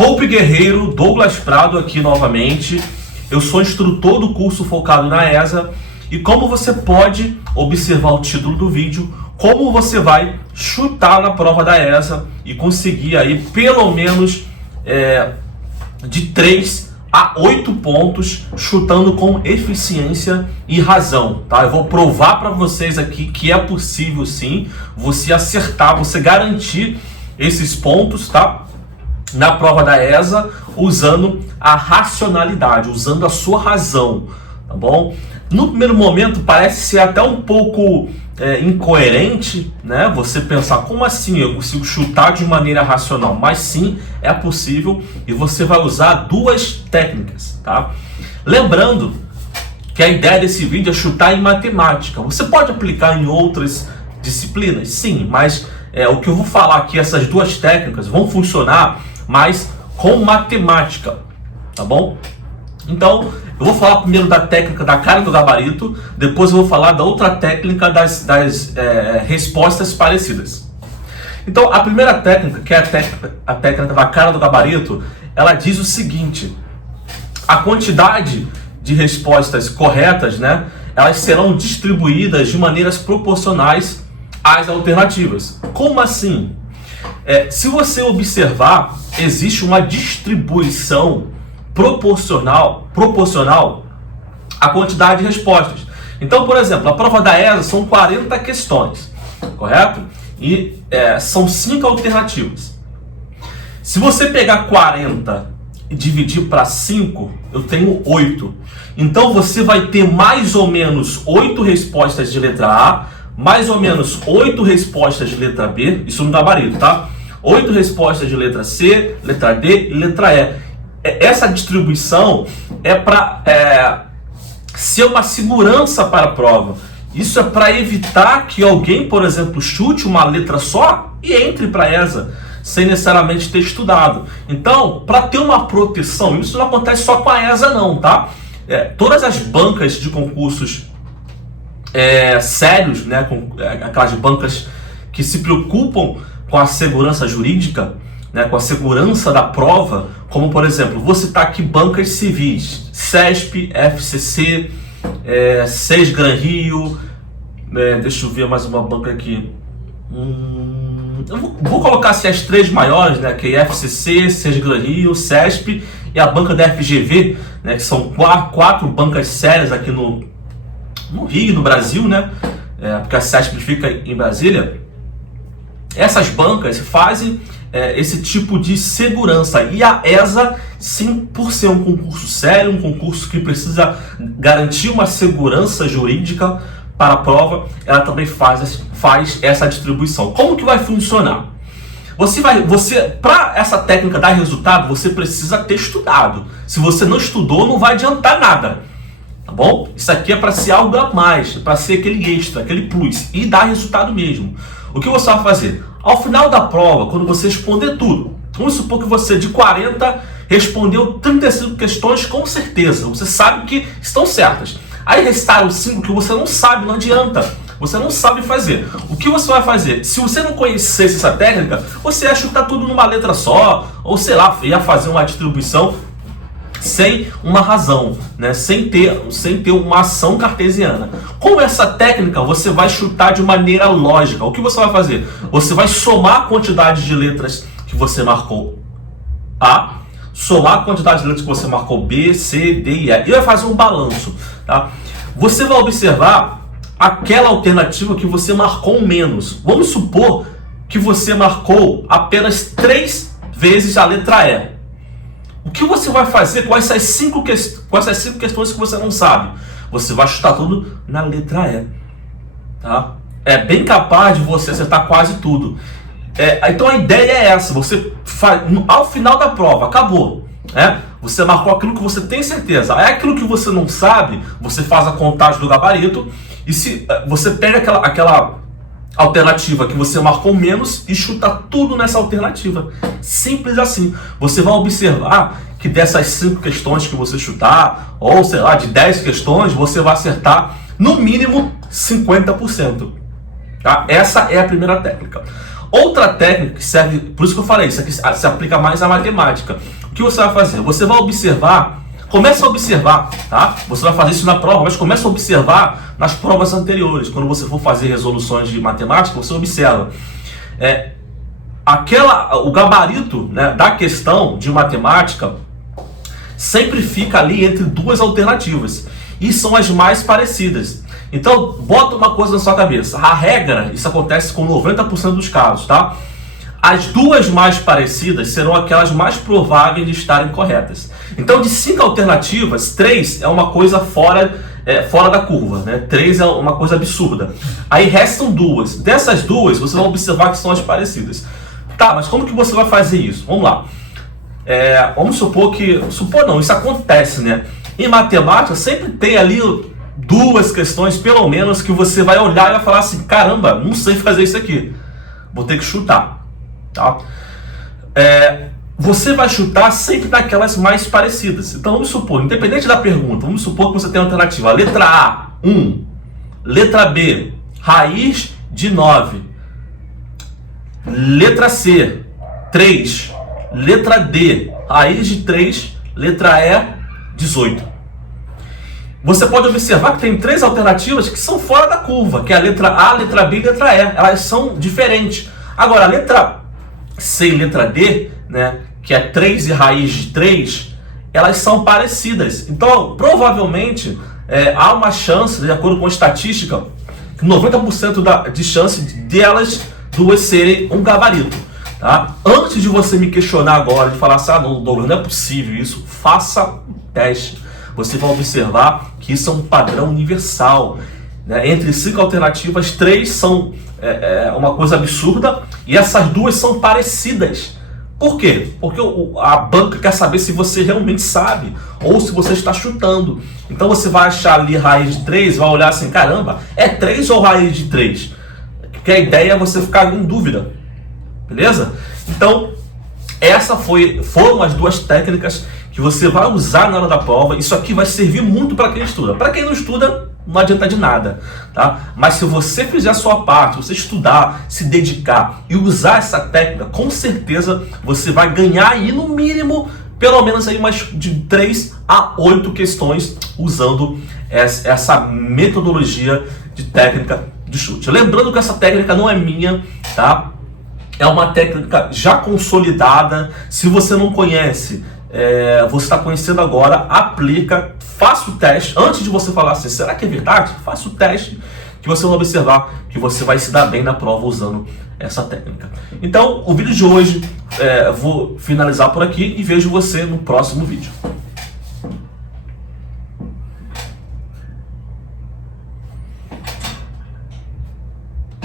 Hope Guerreiro, Douglas Prado aqui novamente. Eu sou instrutor do curso focado na ESA e como você pode observar o título do vídeo, como você vai chutar na prova da ESA e conseguir aí pelo menos de 3 a 8 pontos chutando com eficiência e razão, tá? Eu vou provar para vocês aqui que é possível sim você acertar, você garantir esses pontos, tá? Na prova da ESA, usando a racionalidade, usando a sua razão, tá bom? No primeiro momento parece ser até um pouco incoerente, né? Você pensar, como assim eu consigo chutar de maneira racional? Mas sim, é possível e você vai usar duas técnicas, tá? Lembrando que a ideia desse vídeo é chutar em matemática. Você pode aplicar em outras disciplinas? Sim, mas o que eu vou falar aqui, essas duas técnicas vão funcionar mais com matemática, tá bom? Então, eu vou falar primeiro da técnica da cara do gabarito, depois eu vou falar da outra técnica das respostas parecidas. Então, a primeira técnica, que é a técnica da cara do gabarito, ela diz o seguinte: a quantidade de respostas corretas, né, elas serão distribuídas de maneiras proporcionais às alternativas. Como assim? Se você observar, existe uma distribuição proporcional à quantidade de respostas. Então, por exemplo, a prova da ESA são 40 questões, correto? E são 5 alternativas. Se você pegar 40 e dividir para 5, eu tenho 8. Então você vai ter mais ou menos 8 respostas de letra A, mais ou menos 8 respostas de letra B, isso no gabarito, tá? 8 respostas de letra C, letra D e letra E. Essa distribuição é para ser uma segurança para a prova. Isso é para evitar que alguém, por exemplo, chute uma letra só e entre para a ESA, sem necessariamente ter estudado. Então, para ter uma proteção, isso não acontece só com a ESA não, tá? Todas as bancas de concursos sérios, né, aquelas bancas que se preocupam com a segurança jurídica, né, com a segurança da prova, como por exemplo, vou citar aqui bancas civis, CESP, FCC, SES Gran Rio, deixa eu ver mais uma banca aqui, eu vou colocar assim, as 3 maiores, né, que é FCC, SES Gran Rio, CESP e a banca da FGV, né, que são 4 bancas sérias aqui no Rio, no Brasil, né, porque a CESP fica em Brasília. Essas bancas fazem esse tipo de segurança. E a ESA, sim, por ser um concurso sério, um concurso que precisa garantir uma segurança jurídica para a prova, ela também faz essa distribuição. Como que vai funcionar? Para essa técnica dar resultado, você precisa ter estudado. Se você não estudou, não vai adiantar nada. Tá bom? Isso aqui é para ser algo a mais, para ser aquele extra, aquele plus e dar resultado mesmo. O que você vai fazer? Ao final da prova, quando você responder tudo, vamos supor que você de 40 respondeu 35 questões com certeza, você sabe que estão certas. Aí restaram 5 que você não sabe, não adianta, você não sabe fazer. O que você vai fazer? Se você não conhecesse essa técnica, você ia chutar tudo numa letra só, ou sei lá, ia fazer uma distribuição sem uma razão, né? sem ter uma ação cartesiana. Com essa técnica, você vai chutar de maneira lógica. O que você vai fazer? Você vai somar a quantidade de letras que você marcou A, somar a quantidade de letras que você marcou B, C, D e E, e vai fazer um balanço, tá? Você vai observar aquela alternativa que você marcou menos. Vamos supor que você marcou apenas 3 vezes a letra E. O que você vai fazer com essas 5 questões que você não sabe? Você vai chutar tudo na letra E. Tá? É bem capaz de você acertar quase tudo. Então a ideia é essa. Você faz, ao final da prova, acabou. Você marcou aquilo que você tem certeza. É aquilo que você não sabe, você faz a contagem do gabarito. E se você pega aquela alternativa que você marcou menos e chuta tudo nessa alternativa. Simples assim. Você vai observar que dessas 5 questões que você chutar, ou sei lá, de 10 questões, você vai acertar no mínimo 50%. Tá? Essa é a primeira técnica. Outra técnica que serve, por isso que eu falei, isso aqui se aplica mais à matemática. O que você vai fazer? Você vai observar, começa a observar, tá? Você vai fazer isso na prova, mas começa a observar nas provas anteriores. Quando você for fazer resoluções de matemática, você observa. O gabarito, né, da questão de matemática sempre fica ali entre duas alternativas. E são as mais parecidas. Então, bota uma coisa na sua cabeça. A regra, isso acontece com 90% dos casos, tá? As duas mais parecidas serão aquelas mais prováveis de estarem corretas. Então, de 5 alternativas, 3 é uma coisa fora da curva, né? 3 é uma coisa absurda. Aí restam 2. Dessas 2, você vai observar que são as parecidas. Tá, mas como que você vai fazer isso? Vamos lá. Vamos supor que... Supor não, isso acontece, né? Em matemática, sempre tem ali 2 questões, pelo menos, que você vai olhar e vai falar assim, caramba, não sei fazer isso aqui. Vou ter que chutar. Tá? Você vai chutar sempre daquelas mais parecidas. Então vamos supor, independente da pergunta, vamos supor que você tem uma alternativa. Letra A, 1. Letra B, raiz de 9. Letra C, 3. Letra D, raiz de 3. Letra E, 18. Você pode observar que tem 3 alternativas que são fora da curva, que é a letra A, letra B e letra E. Elas são diferentes. Agora, a letra C e letra D, né, que é 3 e raiz de 3, elas são parecidas. Então, provavelmente, há uma chance, de acordo com a estatística, 90% de chance delas duas serem um gabarito. Tá? Antes de você me questionar agora, de falar assim, não, Douglas, não é possível isso, faça um teste. Você vai observar que isso é um padrão universal. Né? Entre 5 alternativas, 3 são uma coisa absurda e essas 2 são parecidas. Por quê? Porque a banca quer saber se você realmente sabe ou se você está chutando. Então você vai achar ali raiz de 3, vai olhar assim, caramba, é 3 ou raiz de 3? Porque a ideia é você ficar em dúvida. Beleza? Então, foram as 2 técnicas que você vai usar na hora da prova. Isso aqui vai servir muito para quem estuda. Para quem não estuda, não adianta de nada, tá? Mas se você fizer a sua parte, você estudar, se dedicar e usar essa técnica, com certeza você vai ganhar aí no mínimo, pelo menos aí umas de 3 a 8 questões usando essa metodologia de técnica de chute. Lembrando que essa técnica não é minha, tá? É uma técnica já consolidada. Se você não conhece, você está conhecendo agora, aplica, faça o teste. Antes de você falar assim, será que é verdade? Faça o teste, que você vai observar que você vai se dar bem na prova usando essa técnica. Então, o vídeo de hoje, vou finalizar por aqui e vejo você no próximo vídeo.